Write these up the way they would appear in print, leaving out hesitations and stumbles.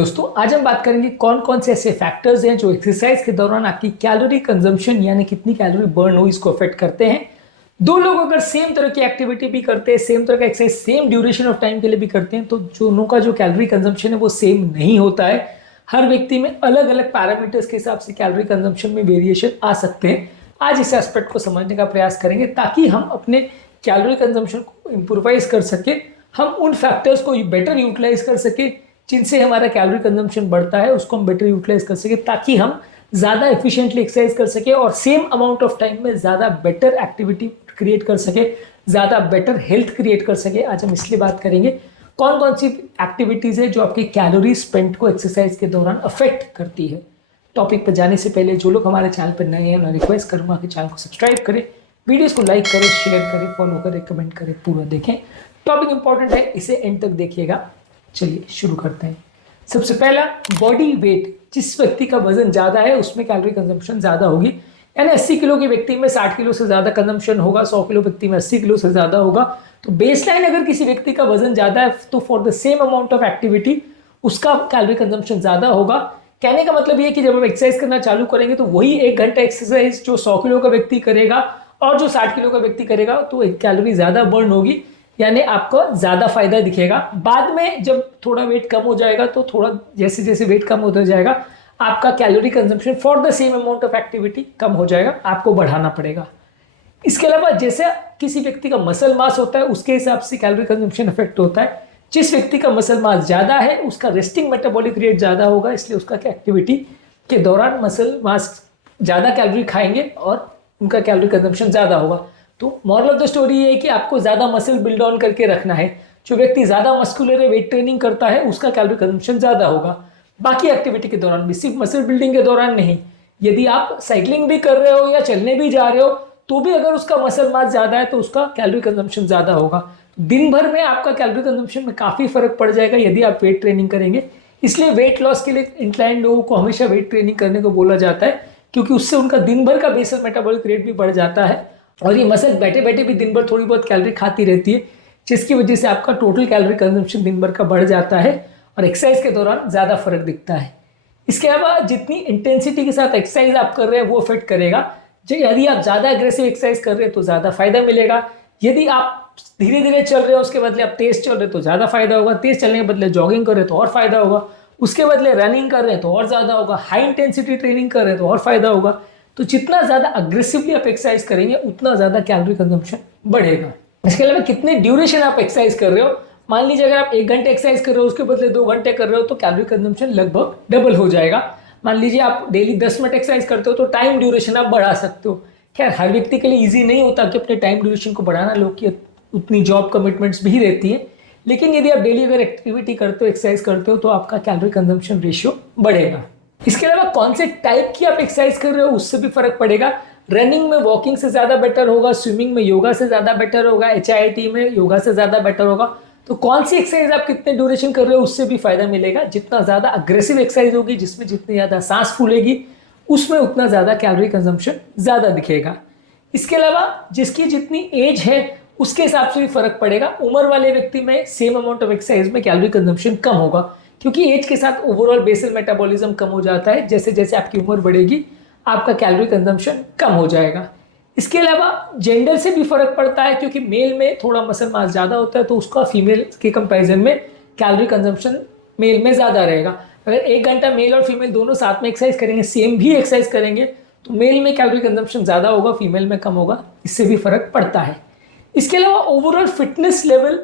दोस्तों आज हम बात करेंगे कौन कौन से ऐसे फैक्टर्स हैं जो एक्सरसाइज के दौरान आपकी कैलोरी कंजम्पशन यानी कितनी कैलोरी बर्न हो इसको अफेक्ट करते हैं। दो लोग अगर सेम तरह की एक्टिविटी भी करते हैं, सेम तरह का exercise same duration of time के लिए भी करते हैं, तो दोनों का जो कैलोरी कंजम्पशन है वो सेम नहीं होता है। हर व्यक्ति में अलग अलग पैरामीटर्स के हिसाब से कैलोरी कंजम्पशन में वेरिएशन आ सकते हैं। आज इस एस्पेक्ट को समझने का प्रयास करेंगे ताकि हम अपने कैलोरी कंजम्पशन को इम्प्रोवाइज कर सके, हम उन फैक्टर्स को बेटर यूटिलाइज कर सके जिनसे हमारा कैलोरी कंजम्पशन बढ़ता है, उसको हम बेटर यूटिलाइज कर सके ताकि हम ज़्यादा एफिशिएंटली एक्सरसाइज कर सके और सेम अमाउंट ऑफ टाइम में ज़्यादा बेटर एक्टिविटी क्रिएट कर सके, ज़्यादा बेटर हेल्थ क्रिएट कर सके। आज हम इसलिए बात करेंगे कौन कौन सी एक्टिविटीज़ है जो आपकी कैलोरी स्पेंड को एक्सरसाइज के दौरान अफेक्ट करती है। टॉपिक पर जाने से पहले जो लोग हमारे चैनल पर नए हैं मैं रिक्वेस्ट करूँगा कि चैनल को सब्सक्राइब करें, वीडियोज़ को लाइक करें, शेयर करें, फॉलो करें, कमेंट करें, पूरा देखें। टॉपिक इंपॉर्टेंट है, इसे एंड तक देखिएगा। चलिए शुरू करते हैं। सबसे पहला बॉडी वेट, जिस व्यक्ति का वजन ज़्यादा है उसमें कैलोरी कंजम्पशन ज़्यादा होगी। यानी 80 किलो के व्यक्ति में 60 किलो से ज़्यादा कंजम्पशन होगा, 100 किलो व्यक्ति में 80 किलो से ज़्यादा होगा। तो बेसलाइन अगर किसी व्यक्ति का वजन ज़्यादा है तो for the same amount of activity उसका कैलोरी कंजम्पशन ज़्यादा होगा। कहने का मतलब ये है कि जब हम एक्सरसाइज करना चालू करेंगे तो वही 1 घंटा एक्सरसाइज जो 100 किलो का व्यक्ति करेगा और जो 60 किलो का व्यक्ति करेगा तो एक कैलोरी ज़्यादा बर्न होगी, यानी आपको ज़्यादा फायदा दिखेगा। बाद में जब थोड़ा वेट कम हो जाएगा तो थोड़ा जैसे जैसे वेट कम होता जाएगा आपका calorie consumption for the same amount of activity कम हो जाएगा, आपको बढ़ाना पड़ेगा। इसके अलावा जैसे किसी व्यक्ति का मसल मास होता है उसके हिसाब से कैलोरी कंजम्पशन इफेक्ट होता है। जिस व्यक्ति का मसल मास ज़्यादा है उसका रेस्टिंग मेटाबॉलिक रेट ज़्यादा होगा, इसलिए उसका एक्टिविटी के दौरान मसल मास ज़्यादा कैलोरी खाएंगे और उनका कैलोरी कंजम्पशन ज़्यादा होगा। तो मॉरल ऑफ द स्टोरी ये है कि आपको ज़्यादा मसल बिल्ड ऑन करके रखना है। जो व्यक्ति ज़्यादा मस्कुलर है, वेट ट्रेनिंग करता है, उसका कैलोरी कंजम्पशन ज़्यादा होगा। बाकी एक्टिविटी के दौरान भी, सिर्फ मसल बिल्डिंग के दौरान नहीं। यदि आप साइकिलिंग भी कर रहे हो या चलने भी जा रहे हो तो भी अगर उसका मसल मास ज़्यादा है तो उसका कैलोरी कंजम्पशन ज़्यादा होगा। दिन भर में आपका कैलोरी कंजम्पशन में काफ़ी फर्क पड़ जाएगा यदि आप वेट ट्रेनिंग करेंगे। इसलिए वेट लॉस के लिए इंक्लाइंड लोगों को हमेशा वेट ट्रेनिंग करने को बोला जाता है, क्योंकि उससे उनका दिन भर का बेसल मेटाबॉलिक रेट भी बढ़ जाता है और ये मसल बैठे बैठे भी दिन भर थोड़ी बहुत कैलोरी खाती रहती है, जिसकी वजह से आपका टोटल कैलोरी कंजम्पशन दिन भर का बढ़ जाता है और एक्सरसाइज के दौरान ज़्यादा फर्क दिखता है। इसके अलावा जितनी इंटेंसिटी के साथ एक्सरसाइज आप कर रहे हैं वो इफेक्ट करेगा। यदि आप ज़्यादा एग्रेसिव एक्सरसाइज कर रहे हैं तो ज़्यादा फायदा मिलेगा। यदि आप धीरे धीरे चल रहे हो उसके बदले आप तेज़ चल रहे हो तो ज़्यादा फायदा होगा। तेज़ चलने के बदले जॉगिंग कर रहे हो तो और फायदा होगा। उसके बदले रनिंग कर रहे हैं तो और ज़्यादा होगा। हाई इंटेंसिटी ट्रेनिंग कर रहे हैं तो और फायदा होगा। तो जितना ज़्यादा अग्रेसिवली आप एक्सरसाइज करेंगे उतना ज़्यादा कैलोरी कंजम्पशन बढ़ेगा। इसके अलावा कितने ड्यूरेशन आप एक्सरसाइज कर रहे हो, मान लीजिए अगर आप 1 घंटे एक्सरसाइज कर रहे हो उसके बदले 2 घंटे कर रहे हो तो कैलोरी कंजम्पशन लगभग डबल हो जाएगा। मान लीजिए आप डेली 10 मिनट एक्सरसाइज करते हो तो टाइम ड्यूरेशन आप बढ़ा सकते हो। खैर हर व्यक्ति के लिए ईजी नहीं होता कि अपने टाइम ड्यूरेशन को बढ़ाना, लोग की उतनी जॉब कमिटमेंट्स भी रहती है, लेकिन यदि आप डेली अगर एक्टिविटी करते हो, एक्सरसाइज करते हो तो आपका कैलोरी कंजम्पशन रेशियो बढ़ेगा। इसके अलावा कौन से टाइप की आप एक्सरसाइज कर रहे हो उससे भी फर्क पड़ेगा। रनिंग में वॉकिंग से ज़्यादा बेटर होगा, स्विमिंग में योगा से ज़्यादा बेटर होगा, HIIT में योगा से ज़्यादा बेटर होगा। तो कौन सी एक्सरसाइज आप कितने ड्यूरेशन कर रहे हो उससे भी फायदा मिलेगा। जितना ज़्यादा अग्रेसिव एक्सरसाइज होगी, जिसमें जितनी ज़्यादा सांस फूलेगी, उसमें उतना ज़्यादा कैलोरी कंजम्पशन ज़्यादा दिखेगा। इसके अलावा जिसकी जितनी एज है उसके हिसाब से भी फर्क पड़ेगा। उम्र वाले व्यक्ति में सेम अमाउंट ऑफ एक्सरसाइज में कैलोरी कंजम्पशन कम होगा, क्योंकि एज के साथ ओवरऑल बेसल मेटाबॉलिज्म कम हो जाता है। जैसे जैसे आपकी उम्र बढ़ेगी आपका कैलोरी कंजम्पशन कम हो जाएगा। इसके अलावा जेंडर से भी फर्क पड़ता है, क्योंकि मेल में थोड़ा मसल मास ज़्यादा होता है तो उसका फीमेल के कंपैरिजन में कैलोरी कंजम्पशन मेल में ज़्यादा रहेगा। अगर 1 घंटा मेल और फीमेल दोनों साथ में एक्सरसाइज करेंगे, सेम भी एक्सरसाइज करेंगे, तो मेल में कैलोरी कंजम्पशन ज़्यादा होगा, फीमेल में कम होगा। इससे भी फर्क पड़ता है। इसके अलावा ओवरऑल फिटनेस लेवल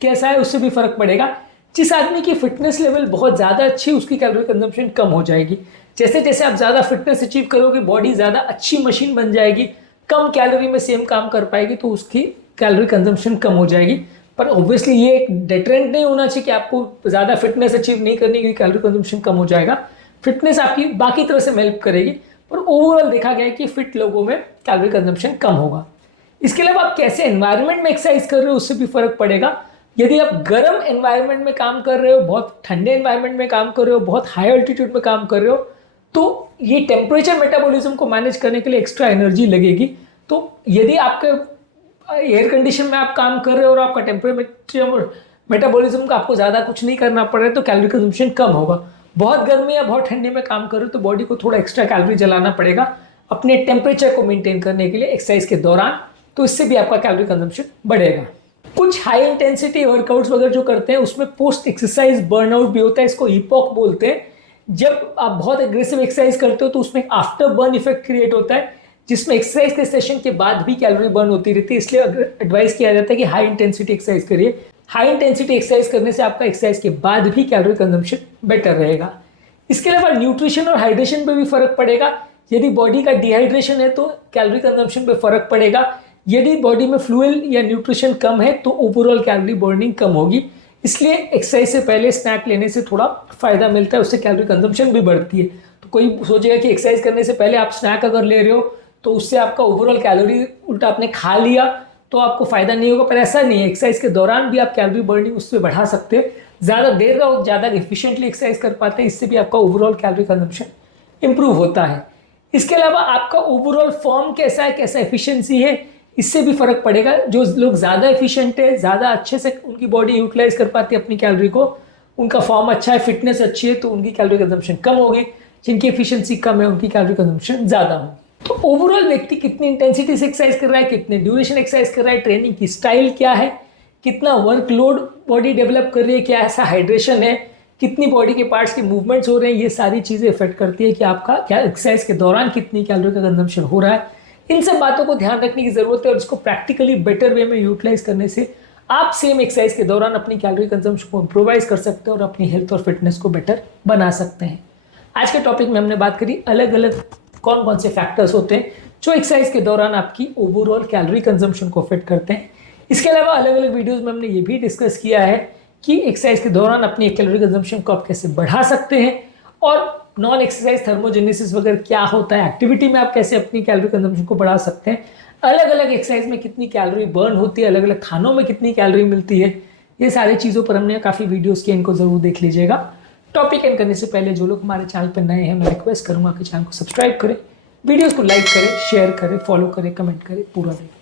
कैसा है उससे भी फर्क पड़ेगा। जिस आदमी की फिटनेस लेवल बहुत ज़्यादा अच्छी है उसकी कैलोरी कंजम्पशन कम हो जाएगी। जैसे जैसे आप ज़्यादा फिटनेस अचीव करोगे बॉडी ज़्यादा अच्छी मशीन बन जाएगी, कम कैलोरी में सेम काम कर पाएगी, तो उसकी कैलोरी कंजम्पशन कम हो जाएगी। पर ऑब्वियसली ये एक डेटरेंट नहीं होना चाहिए कि आपको ज़्यादा फिटनेस अचीव नहीं करनी क्योंकि कैलोरी कंजम्पशन कम हो जाएगा। फिटनेस आपकी बाकी तरह से हेल्प करेगी, पर ओवरऑल देखा गया है कि फिट लोगों में कैलोरी कंजम्पशन कम होगा। इसके अलावा आप कैसे एनवायरनमेंट में एक्सरसाइज कर रहे हो उससे भी फर्क पड़ेगा। यदि आप गर्म एनवायरनमेंट में काम कर रहे हो, बहुत ठंडे एनवायरनमेंट में काम कर रहे हो, बहुत हाई अल्टीट्यूड में काम कर रहे हो, तो ये टेम्परेचर मेटाबॉलिज्म को मैनेज करने के लिए एक्स्ट्रा एनर्जी लगेगी। तो यदि आपके एयर कंडीशन में आप काम कर रहे हो और आपका टेम्परेचर मेटाबॉलिज्म का आपको ज़्यादा कुछ नहीं करना पड़ रहा है तो कैलोरी कंजम्पशन कम होगा। बहुत गर्मी या बहुत ठंडी में काम करो तो बॉडी को थोड़ा एक्स्ट्रा कैलोरी जलाना पड़ेगा अपने टेम्परेचर को मेंटेन करने के लिए एक्सरसाइज के दौरान, तो इससे भी आपका कैलोरी कंजम्पशन बढ़ेगा। कुछ हाई इंटेंसिटी वर्कआउट्स वगैरह जो करते हैं उसमें पोस्ट एक्सरसाइज बर्नआउट भी होता है, इसको ईपॉक बोलते हैं। जब आप बहुत एग्रेसिव एक्सरसाइज करते हो तो उसमें आफ्टर बर्न इफेक्ट क्रिएट होता है, जिसमें एक्सरसाइज के सेशन के बाद भी कैलोरी बर्न होती रहती है। इसलिए एडवाइस किया जाता है कि हाई इंटेंसिटी एक्सरसाइज करिए। हाई इंटेंसिटी एक्सरसाइज करने से आपका एक्सरसाइज के बाद भी कैलोरी कंजम्पशन बेटर रहेगा। इसके अलावा न्यूट्रिशन और हाइड्रेशन पे भी फर्क पड़ेगा। यदि बॉडी का डिहाइड्रेशन है तो कैलोरी कंजम्पशन पे फर्क पड़ेगा। यदि बॉडी में फ्लूइड या न्यूट्रिशन कम है तो ओवरऑल कैलोरी बर्निंग कम होगी। इसलिए एक्सरसाइज से पहले स्नैक लेने से थोड़ा फायदा मिलता है, उससे कैलोरी कंजम्पशन भी बढ़ती है। तो कोई सोचेगा कि एक्सरसाइज करने से पहले आप स्नैक अगर ले रहे हो तो उससे आपका ओवरऑल कैलोरी उल्टा आपने खा लिया तो आपको फायदा नहीं होगा, पर ऐसा नहीं है। एक्सरसाइज के दौरान भी आप कैलोरी बर्निंग उससे बढ़ा सकते हैं। ज़्यादा देर का ज़्यादा एफिशिएंटली एक्सरसाइज कर पाते हैं, इससे भी आपका ओवरऑल कैलोरी कंजम्पशन इंप्रूव होता है। इसके अलावा आपका ओवरऑल फॉर्म कैसा है, कैसा एफिशिएंसी है, इससे भी फर्क पड़ेगा। जो लोग ज़्यादा एफिशिएंट है, ज़्यादा अच्छे से उनकी बॉडी यूटिलाइज कर पाती है अपनी कैलोरी को, उनका फॉर्म अच्छा है, फिटनेस अच्छी है, तो उनकी कैलोरी कंजम्पशन कम होगी। जिनकी एफिशिएंसी कम है उनकी कैलोरी कंजम्पशन ज़्यादा होगी। तो ओवरऑल व्यक्ति कितनी इंटेंसिटी से एक्सरसाइज कर रहा है, कितने ड्यूरेशन एक्सरसाइज कर रहा है, ट्रेनिंग की स्टाइल क्या है, कितना वर्कलोड बॉडी डेवलप कर रही है, क्या ऐसा हाइड्रेशन है, कितनी बॉडी के पार्ट्स के मूवमेंट्स हो रहे हैं, ये सारी चीज़ें इफेक्ट करती है कि आपका क्या एक्सरसाइज के दौरान कितनी कैलोरी का कंजम्पशन हो रहा है। इन सब बातों को ध्यान रखने की जरूरत है और इसको प्रैक्टिकली बेटर वे में यूटिलाइज करने से आप सेम एक्सरसाइज के दौरान अपनी कैलोरी कंजम्पशन को इम्प्रोवाइज कर सकते हैं और अपनी हेल्थ और फिटनेस को बेटर बना सकते हैं। आज के टॉपिक में हमने बात करी अलग अलग कौन कौन से फैक्टर्स होते हैं जो एक्सरसाइज के दौरान आपकी ओवरऑल कैलोरी कंजम्पशन को अफेक्ट करते हैं। इसके अलावा अलग अलग वीडियोस में हमने ये भी डिस्कस किया है कि एक्सरसाइज के दौरान अपनी कैलोरी कंजम्पशन को आप कैसे बढ़ा सकते हैं और नॉन एक्सरसाइज थर्मोजेनेसिस वगैरह क्या होता है, एक्टिविटी में आप कैसे अपनी कैलोरी कंजम्पशन को बढ़ा सकते हैं, अलग अलग एक्सरसाइज में कितनी कैलोरी बर्न होती है, अलग अलग खानों में कितनी कैलोरी मिलती है, ये सारी चीज़ों पर हमने काफ़ी वीडियोस किए, इनको ज़रूर देख लीजिएगा। टॉपिक एंड करने से पहले जो लोग हमारे चैनल पर नए हैं मैं रिक्वेस्ट करूँगा कि चैनल को सब्सक्राइब करें, वीडियोज़ को लाइक करें, शेयर करें, फॉलो करें, कमेंट करें, पूरा देखें।